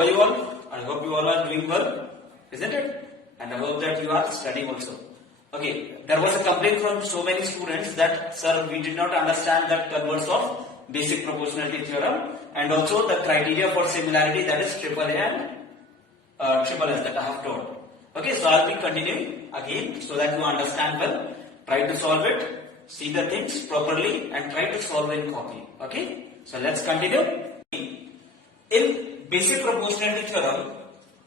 are you all? I hope you all are doing well, isn't it? And I hope that you are studying also. Okay, there was a complaint from so many students that, sir, we did not understand the converse of basic proportionality theorem and also the criteria for similarity, that is triple A and triple S that I have taught. Okay, so I'll be continuing again so that you understand well. Try to solve it, see the things properly and try to solve in copy. Okay, so let's continue. In basic proportionality theorem,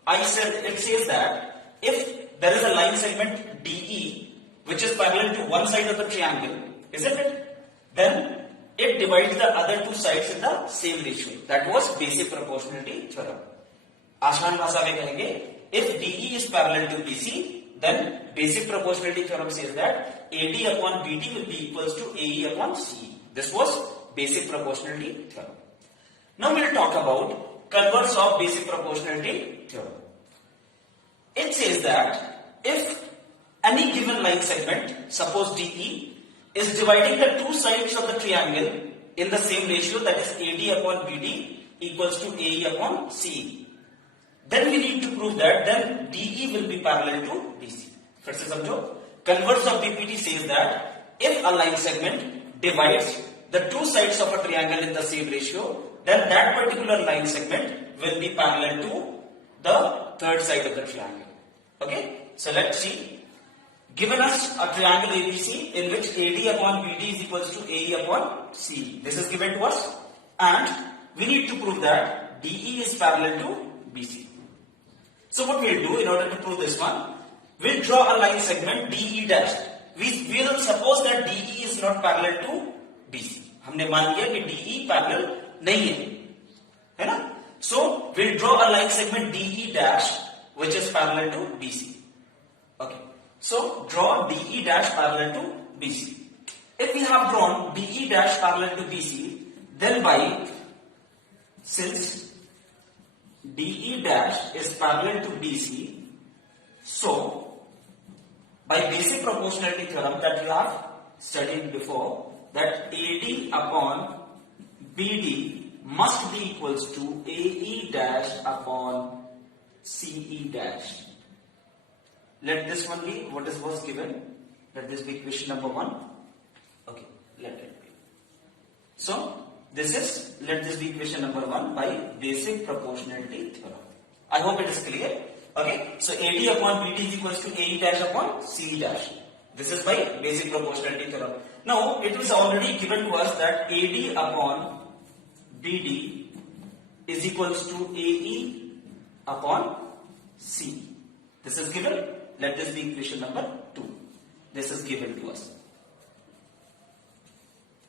it says that if there is a line segment DE which is parallel to one side of the triangle, isn't it? Then it divides the other two sides in the same ratio. That was basic proportionality theorem. आसान भाषा में कहेंगे, if DE is parallel to BC, then basic proportionality theorem says that AD upon BD will be equals to AE upon CE. This was basic proportionality theorem. Now we will talk about converse of basic proportionality theorem. It says that if any given line segment, suppose DE, is dividing the two sides of the triangle in the same ratio, that is AD upon BD equals to AE upon CE, then we need to prove that then DE will be parallel to BC. फिर से समझो, converse of BPT says that if a line segment divides the two sides of a triangle in the same ratio, then that particular line segment will be parallel to the third side of the triangle. Okay, so let's see. Given us a triangle ABC in which AD upon BD is equals to AE upon CE. This is given to us and we need to prove that DE is parallel to BC. So what we will do in order to prove this one, we will draw a line segment DE dash. We will suppose that DE is not parallel to BC. हमने मान लिया कि DE parallel नहीं है ना? So we will draw a line segment DE dash which is parallel to BC. Okay. So draw DE dash parallel to BC. If we have drawn DE dash parallel to BC, then since DE dash is parallel to BC, so by basic proportionality theorem that we have studied before, that AD upon BD must be equals to AE dash upon CE dash. Let this one be what was given. Let this be equation number 1. Okay, let it be. So let this be equation number 1 by basic proportionality theorem. I hope it is clear. Okay, so AD upon BD is equals to AE dash upon CE dash. This is by basic proportionality theorem. Now it is already given to us that AD upon BD is equals to AE upon CE. This is given. Let this be equation number 2. This is given to us.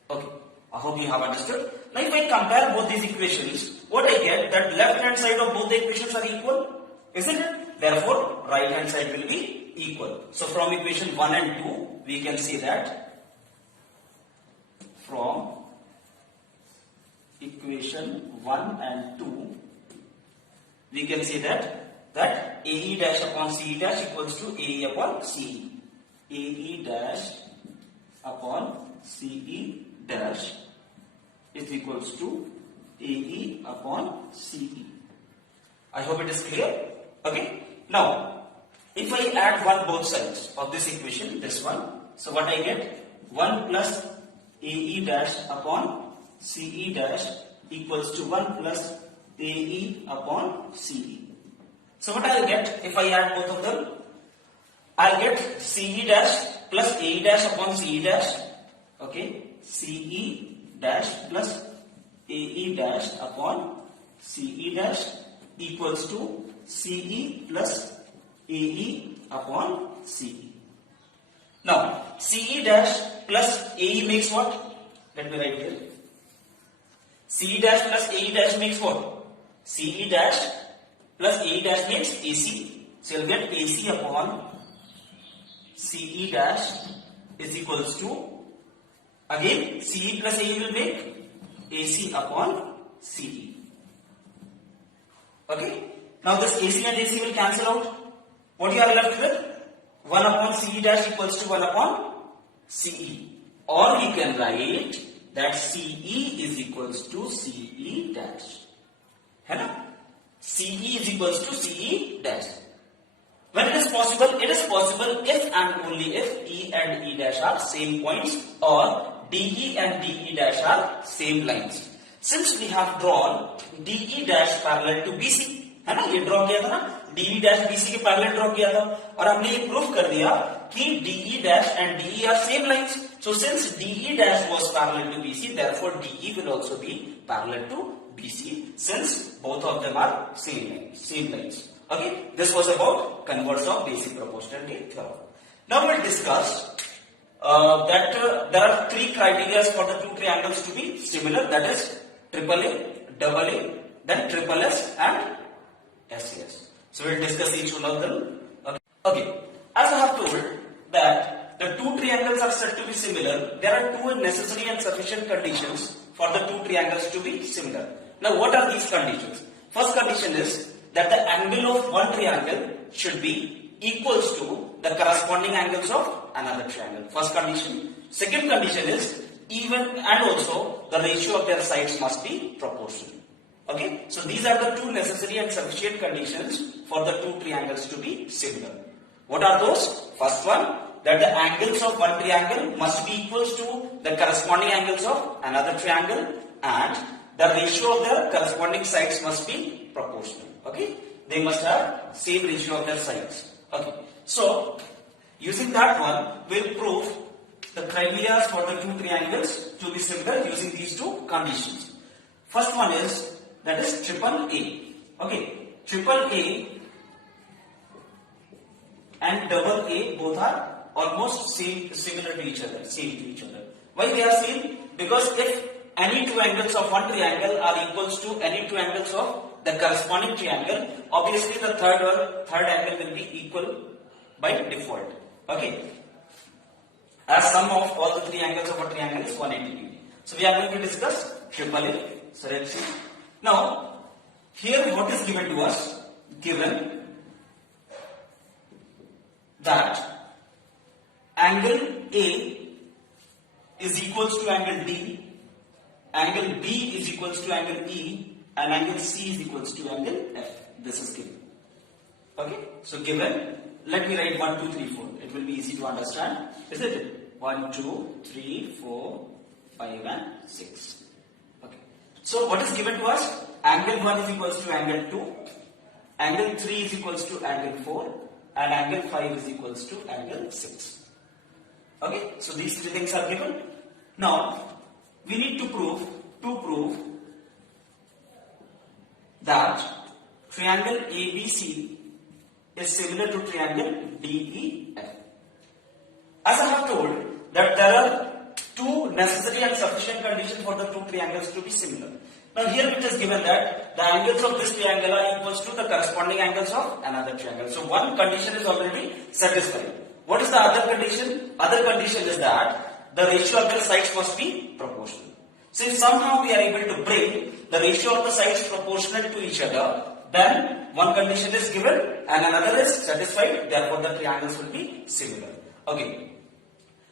Okay, I hope you have understood. Now if I compare both these equations, what I get that left hand side of both the equations are equal, isn't it? Therefore, right hand side will be equal. So from equation 1 and 2, we can see that from equation 1 and 2, we can see that AE dash upon CE dash equals to AE upon CE. AE dash upon CE dash is equals to AE upon CE. I hope it is clear. Okay. Now, if I add 1 both sides of this equation, this one, so what I get? 1 plus AE dash upon CE dash equals to 1 plus AE upon CE. So what I'll get if I add both of them? I'll get CE dash plus AE dash upon CE dash. Okay, CE dash plus AE dash upon CE dash equals to CE plus AE upon CE. Now, CE dash plus AE makes what? Let me write here. CE dash plus AE dash makes what? CE dash plus AE dash makes AC. So you'll get AC upon CE dash is equals to, again CE plus AE will make AC upon CE. Okay. Now this AC and AC will cancel out. What you are left with? 1 upon CE dash equals to 1 upon CE. Or we can write that CE is equals to CE dash. है ना? CE is equals to CE dash. When it is possible if and only if E and E dash are same points or DE and DE dash are same lines. Since we have drawn DE dash parallel to BC, है ना, ये draw किया था ना, DE dash BC के parallel draw किया था और हमने ये प्रूफ कर दिया कि DE dash and DE are same lines. So since DE dash was parallel to BC, therefore DE will also be parallel to BC since both of them are same lines. Okay, this was about converse of basic proportionality theorem. Now we will discuss that there are three criteria for the two triangles to be similar, that is AAA, AA, then SSS and SAS. So we will discuss each one of them. Okay. As I have told that the two triangles are said to be similar, there are two necessary and sufficient conditions for the two triangles to be similar. Now what are these conditions? First condition is that the angle of one triangle should be equals to the corresponding angles of another triangle. First condition. Second condition is even and also the ratio of their sides must be proportional. Okay, so these are the two necessary and sufficient conditions for the two triangles to be similar. What are those? First one, that the angles of one triangle must be equals to the corresponding angles of another triangle, and the ratio of their corresponding sides must be proportional. Okay, they must have same ratio of their sides. Okay, so using that one, we'll prove the criteria for the two triangles to be similar using these two conditions. First one is that is AAA. Okay, AAA and AA both are almost similar to each other, same to each other. Why they are same? Because if any two angles of one triangle are equals to any two angles of the corresponding triangle, obviously the third angle will be equal by default. Okay, as sum of all the three angles of a triangle is 180 degree. So we are going to discuss AAA. So let's see. Now here what is given to us? Given that angle A is equals to angle D, angle B is equals to angle E, and angle C is equals to angle F. This is given. Okay, so given, let me write 1, 2, 3, 4. It will be easy to understand, isn't it? 1, 2, 3, 4, 5 and 6. Okay, so what is given to us? Angle 1 is equals to angle 2, angle 3 is equals to angle 4, and angle 5 is equals to angle 6. Okay, so these three things are given. Now we need to prove that triangle ABC is similar to triangle DEF. As I have told that there are two necessary and sufficient conditions for the two triangles to be similar. Now here it is given that the angles of this triangle are equals to the corresponding angles of another triangle. So one condition is already satisfied. What is the other condition? Other condition is that the ratio of the sides must be proportional. Since somehow we are able to bring the ratio of the sides proportional to each other, then one condition is given and another is satisfied, therefore the triangles will be similar. Okay.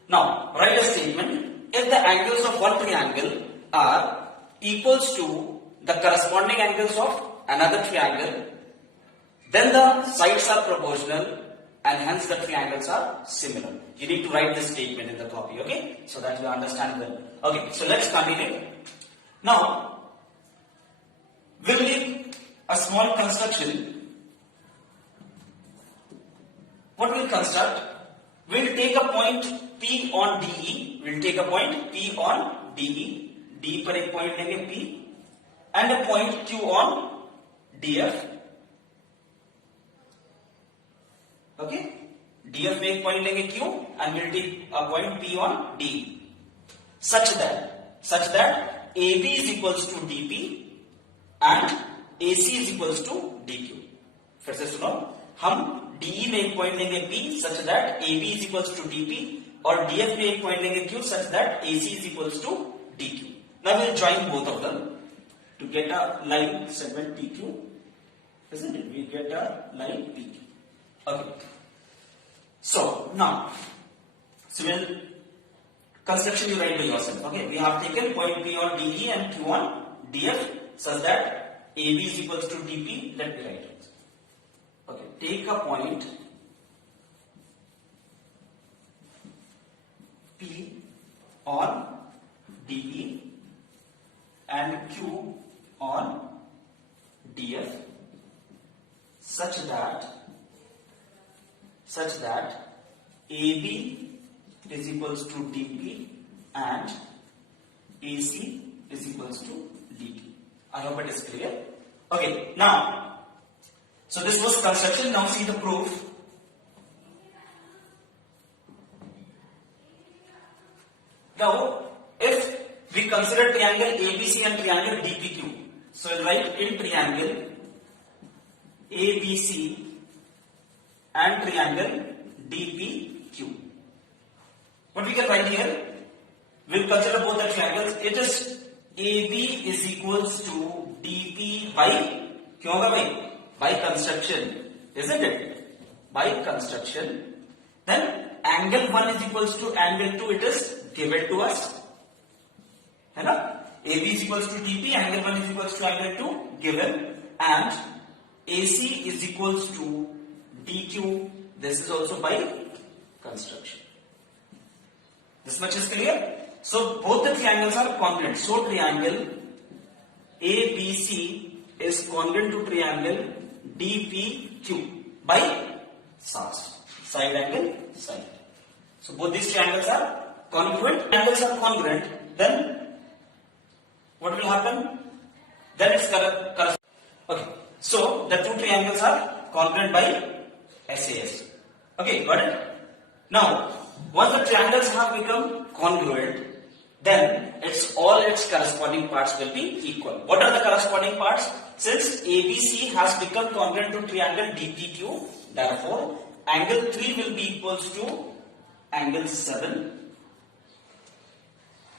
Now write a statement. If the angles of one triangle are equals to the corresponding angles of another triangle, then the sides are proportional and hence the triangles are similar. You need to write this statement in the copy, okay, so that you understand well. Okay, so let's continue. Now we'll make a small construction. What we'll construct? We'll take a point P on DE. We'll take a point P on DE. D पर एक point लेंगे P and a point Q on DF. Okay, DF में एक point लेंगे Q and we'll take a point P on D. Such that AB is equals to DP and AC is equals to DQ. फिर से सुनो, हम DE में एक point लेंगे P such that AB is equals to DP और DF में एक point लेंगे Q such that AC is equals to DQ. Now we will join both of them to get a line segment PQ, isn't it? We get a line PQ. Okay. So now, we'll construction you write by yourself. Okay, we have taken point P on DE and Q on DF such that AB is equals to DP. Let me write it. Okay, take a point P on DE and Q on DF such that AB is equals to DP and AC is equals to DT. I hope it is clear. Okay, now, so this was construction. Now see the proof. Now, if we consider triangle ABC and triangle DPQ, so we'll write in triangle ABC and triangle DPQ. What we can write here? We'll consider both the triangles. It is AB is equals to DP by construction, isn't it? By construction. Then angle 1 is equals to angle 2. It is given to us. है ना? AB is equals to DP, angle 1 is equals to angle 2 given, and AC is equals to DQ. This is also by construction. This much is clear. So both the triangles are congruent. So triangle ABC is congruent to triangle DPQ by side angle side. So both these triangles are congruent. Angles are congruent. Then what will happen? Then it's correct. Okay. So the two triangles are congruent by SAS. Okay, got it? Now, once the triangles have become congruent, then its corresponding parts will be equal. What are the corresponding parts? Since ABC has become congruent to triangle DPQ, therefore angle 3 will be equals to angle 7,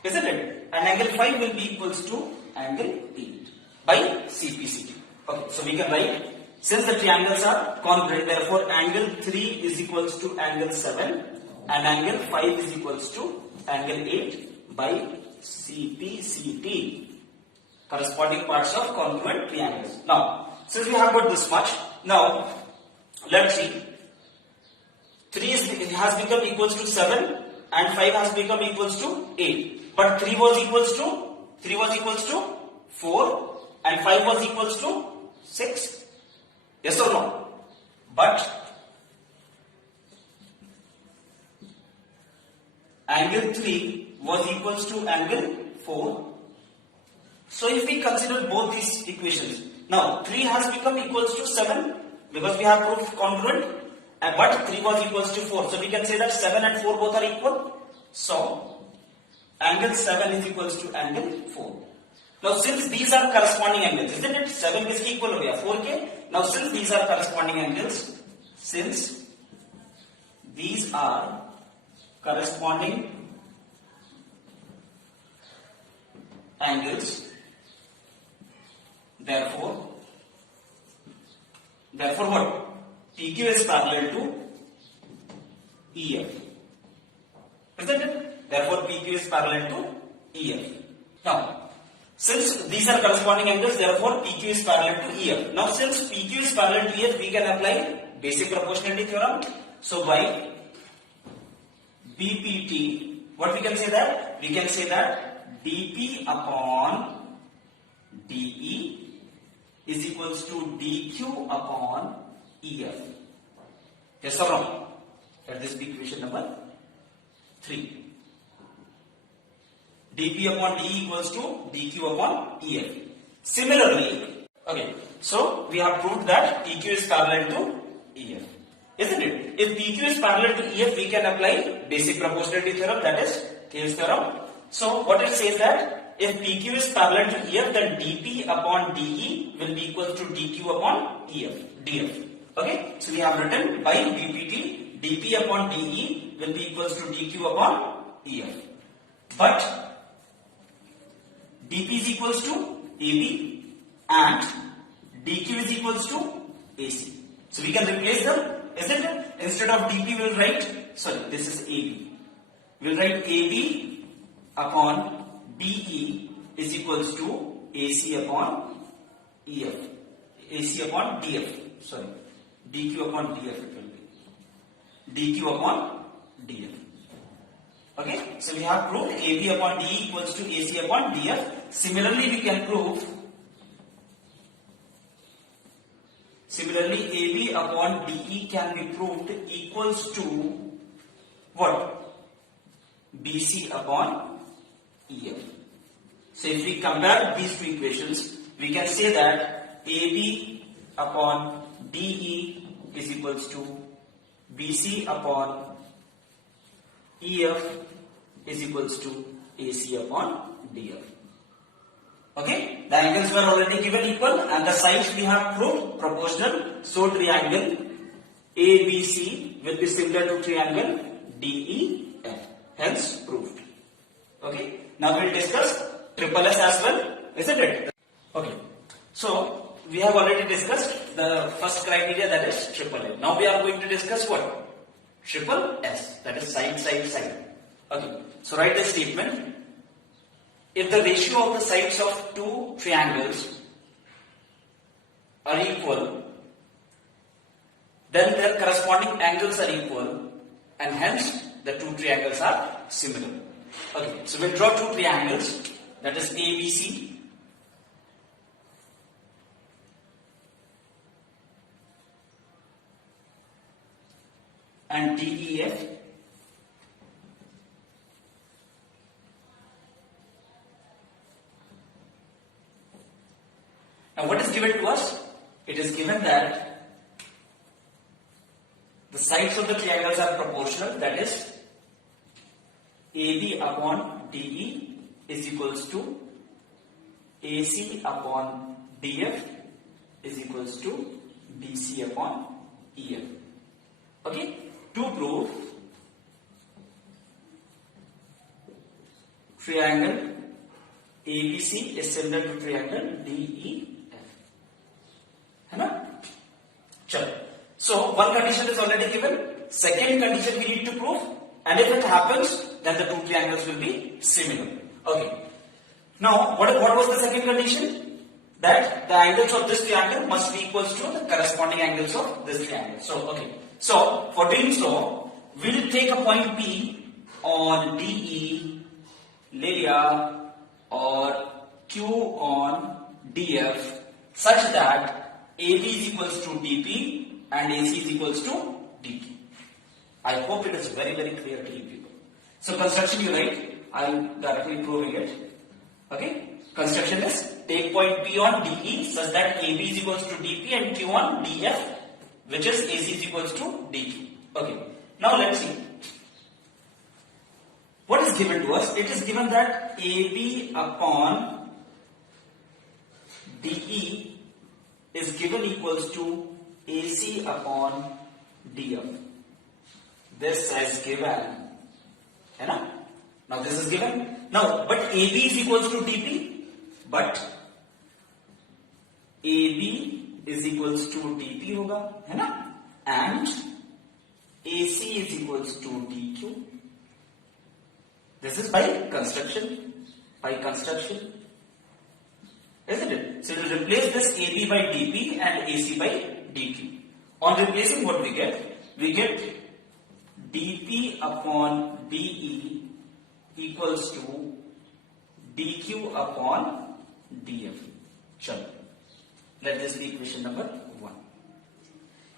isn't it? And angle 5 will be equals to angle 8 by CPCT. Okay, so we can write, since the triangles are congruent, therefore angle 3 is equals to angle 7 and angle 5 is equals to angle 8 by CPCT, corresponding parts of congruent triangles. Now, since we have got this much, now let's see. 3 has become equals to 7 and 5 has become equals to 8. But 3 was equals to 4 and 5 was equals to 6. Yes or no? But angle 3 was equals to angle 4. So if we consider both these equations, now 3 has become equals to 7 because we have proved congruent, but 3 was equals to 4. So we can say that 7 and 4 both are equal. So angle 7 is equals to angle 4. Now since these are corresponding angles, isn't it? 7 is equal to 4K. Now since these are corresponding angles, therefore what? PQ is parallel to EF. Isn't it? Therefore PQ is parallel to EF. Now, since these are corresponding angles, therefore PQ is parallel to EF. Now, since PQ is parallel to EF, we can apply basic proportionality theorem. So, by BPT, what we can say that? We can say that dP upon dE is equals to dQ upon EF. Yes or wrong? Let this be equation number 3. dP upon dE equals to dQ upon EF. Similarly, okay, so we have proved that PQ is parallel to EF, isn't it? If PQ is parallel to EF, we can apply basic proportionality theorem, that is Thales theorem. So what it says that if PQ is parallel to EF, then dP upon dE will be equal to dQ upon dF. Okay, so we have written by BPT, dP upon dE will be equals to dQ upon EF. But dP is equals to AB and dQ is equals to AC. So we can replace them, isn't it? Instead of dP, we will write, this is AB. We will write AB upon DE is equals to AC upon EF. AC upon DF. Sorry. DQ upon DF it will be. DQ upon DF. Okay. So we have proved AB upon DE equals to AC upon DF. Similarly, we can prove AB upon DE can be proved equals to what? BC upon EF. So if we compare these two equations, we can say that AB upon DE is equals to BC upon EF is equals to AC upon DF. Okay, the angles were already given equal and the sides we have proved proportional. So triangle ABC will be similar to triangle DEF. Hence proved. Okay, now we will discuss triple S as well, isn't it? Okay, so we have already discussed the first criteria, that is triple S. Now we are going to discuss what? Triple S, that is side, side, side. Okay, so write the statement. If the ratio of the sides of two triangles are equal, then their corresponding angles are equal and hence the two triangles are similar. Okay, so we'll draw two triangles, that is ABC and DEF. Now what is given to us? It is given that the sides of the triangles are proportional, that is AB upon DE is equals to AC upon DF is equals to BC upon EF. Okay, to prove triangle ABC is similar to triangle DEF. So one condition is already given, second condition we need to prove, and if it happens then the two triangles will be similar. Okay. Now what was the second condition? That the angles of this triangle must be equals to the corresponding angles of this triangle. So okay. So for doing so, we will take a point P on DE, Lydia, or Q on DF such that AB is equals to DP and AC is equals to DT. I hope it is very, very clear to you people. So construction you write, I am directly proving it. Okay. Construction is take point P on DE such that AB is equals to DP and Q on DF, which is AC is equals to DQ. Okay. Now let's see. What is given to us? It is given that AB upon DE is given equals to AC upon DF. This is given. Now this is given. Now, but AB is equals to DP. But AB is equals to DP होगा, है ना? And AC is equals to DQ. This is by construction. Isn't it? So we will replace this AB by DP and AC by DQ. On replacing, what we get? We get DP upon DE equals to DQ upon DF. Chalo. Let this be equation number 1.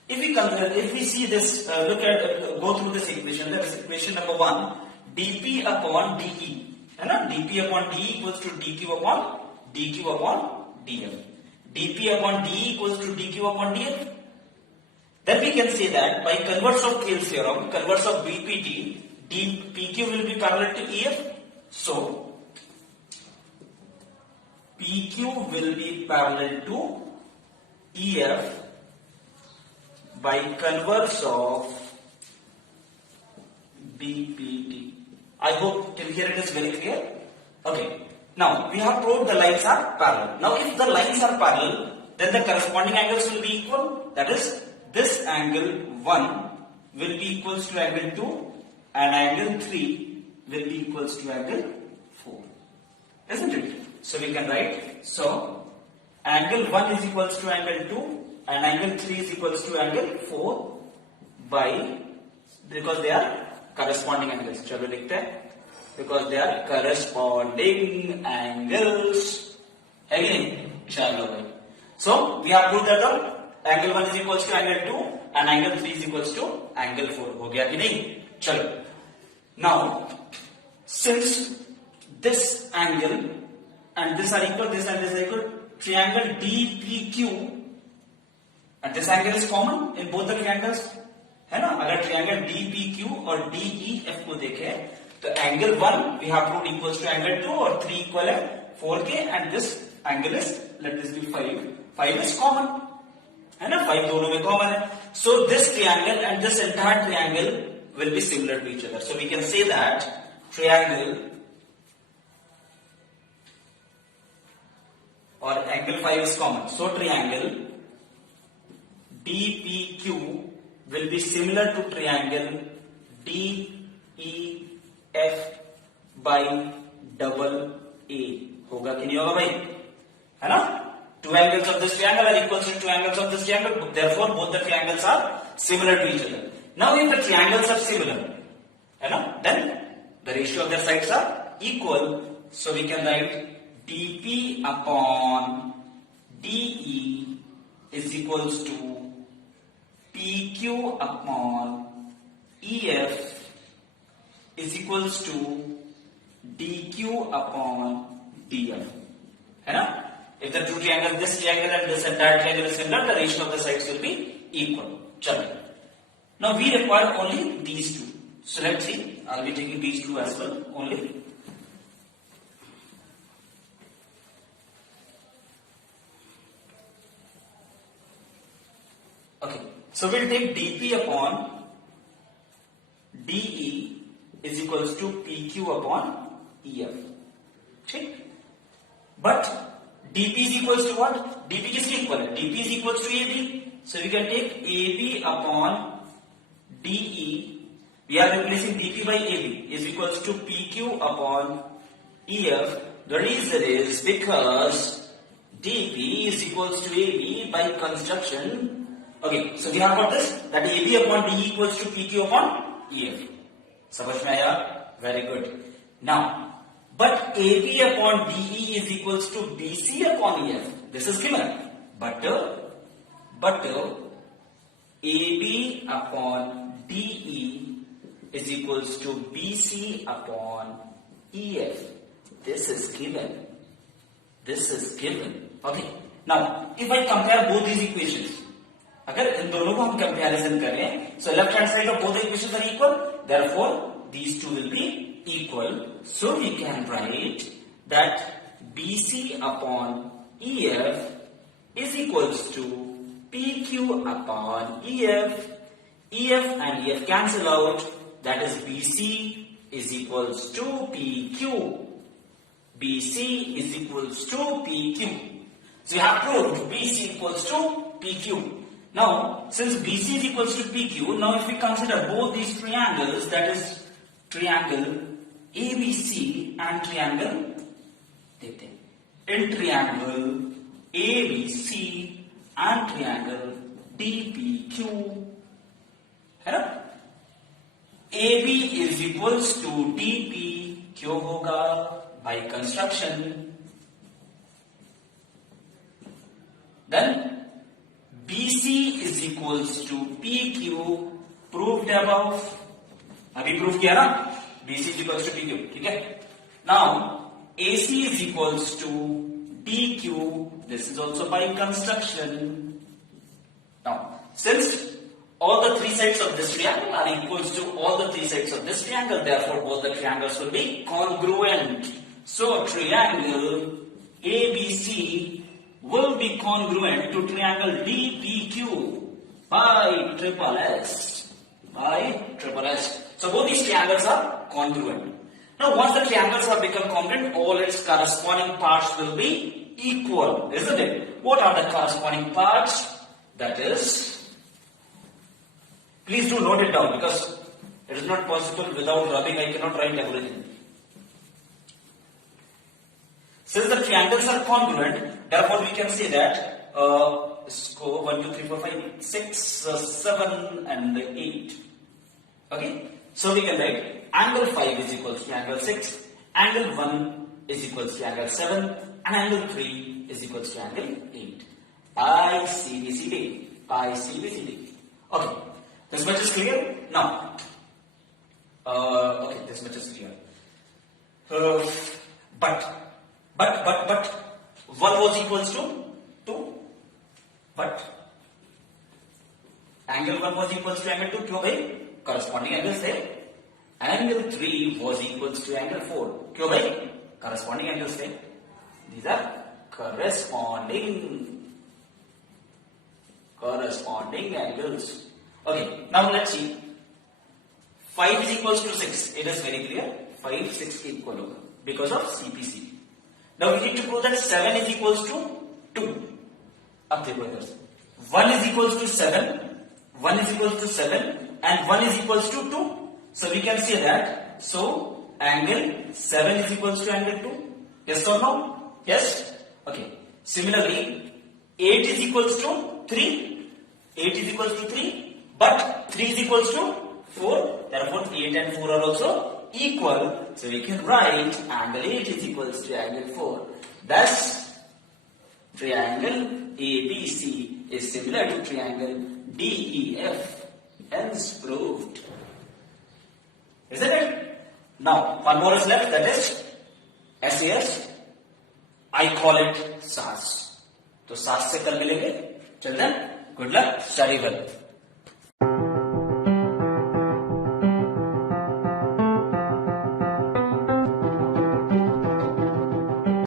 If we see this, go through this equation. That is equation number 1. DP upon DE. DP upon DE equals to DQ upon DF. DP upon DE equals to DQ upon DF. Then we can say that by converse of Thales theorem, converse of BPT, PQ will be parallel to EF. So PQ will be parallel to EF by converse of BPT. I hope till here it is very clear. Okay. Now we have proved the lines are parallel. Now if the lines are parallel, then the corresponding angles will be equal. That is, this angle 1 will be equals to angle 2 and angle 3 will be equals to angle 4. Isn't it? So we can write, so angle 1 is equals to angle 2 and angle 3 is equals to angle 4 by, because they are corresponding angles. चलो लिखते हैं, because they are corresponding angles. है कि नहीं? चलो भाई. So we have proved that the angle 1 is equals to angle 2 and angle 3 is equals to angle 4. हो गया कि नहीं? चलो. Now, since this angle and this are equal, this and this are equal, triangle DPQ, and this angle is common in both the triangles, है ना? अगर triangle DPQ और DEF को देखें, तो angle 1 we have proved equals to angle 2 और 3 equal है 4K and this angle is, let this be 5. 5 is common, है ना? 5 दोनों में common है. So this triangle and this entire triangle will be similar to each other. So we can say that triangle or angle 5 is common. So triangle DPQ will be similar to triangle DEF by double A. होगा कि नहीं होगा भाई? है ना? Two angles of this triangle are equal to two angles of this triangle. Therefore, both the triangles are similar to each other. Now, if the triangles are similar, है ना? Then the ratio of their sides are equal. So we can write DP upon DE is equals to PQ upon EF is equals to DQ upon DF. है ना? If the two triangles, this triangle and this entire triangle is similar, the ratio of the sides will be equal. चलो. Now we require only these two. So let's see. I'll be taking these two as well only. Okay. So we'll take dP upon DE is equals to PQ upon EF. Okay. But dP is equals to what? dP is equal. dP is equals to AB. So we can take AB upon DE. We are replacing dP by AB is equals to PQ upon EF. The reason is because dP is equals to AB by construction. Okay, so we have got this, that AB upon DE equals to PQ upon EF. समझ में आया? Very good. Now, but AB upon DE is equals to BC upon EF. This is given. But AB upon DE is equals to BC upon EF. This is given. This is given. Okay. Now, if I compare both these equations, अगर इन दोनों को हम comparison करें, so left hand side of both the equations are equal. Therefore, these two will be equal. So we can write that BC upon EF is equals to PQ upon EF. EF and EF cancel out. That is BC is equals to PQ. BC is equals to PQ. So you have proved BC equals to PQ. Now, since BC is equals to PQ, now if we consider both these triangles, that is triangle ABC and triangle, in triangle ABC and triangle DPQ, है ना? AB is equals to DP, क्यों होगा? By construction. Then BC is equals to PQ, proved above. अभी prove किया ना? BC is equals to PQ, ठीक है? Now AC is equals to DQ. This is also by construction. Now, since all the three sides of this triangle are equals to all the three sides of this triangle, therefore both the triangles will be congruent. So triangle ABC will be congruent to triangle DPQ by triple S. So both these triangles are congruent. Now once the triangles have become congruent, all its corresponding parts will be equal, isn't it? What are the corresponding parts? That is, please do note it down because it is not possible without rubbing. I cannot write everything. Since the triangles are congruent, therefore we can say that score 1, 2, 3, 4, 5, 6, 7 and 8. Okay, so we can write angle 5 is equals to angle 6, angle 1 is equals to angle 7, and angle 3 is equals to angle 8. I, C, B, C, D. I, C, B, C, D. Okay, this much is clear? Now, okay, this much is clear. But 1 was equals to 2. But angle 1 was equals to angle 2. क्यों भाई? Corresponding angles थे. Angle 3 was equals to angle 4. क्यों भाई? Corresponding angles थे. These are corresponding angles. Okay, now let's see. 5 is equals to 6. It is very clear. 5, 6 equal because of CPC. Now we need to prove that 7 is equals to 2. अब देखो इधर 1 is equals to 7, 1 is equals to 7 and 1 is equals to 2. So we can say that, so angle 7 is equals to angle 2. Yes or no? Yes? Okay. Similarly, 8 is equals to 3. 8 is equals to 3, but 3 is equals to 4. Therefore, 8 and 4 are also equal. So we can write angle 8 is equals to angle 4. Thus, triangle ABC is similar to triangle DEF. Hence proved. Isn't it? Now, one more is left, that is SAS. I call it SAS. तो SAS से कल मिलेंगे. Till then, good luck, study well.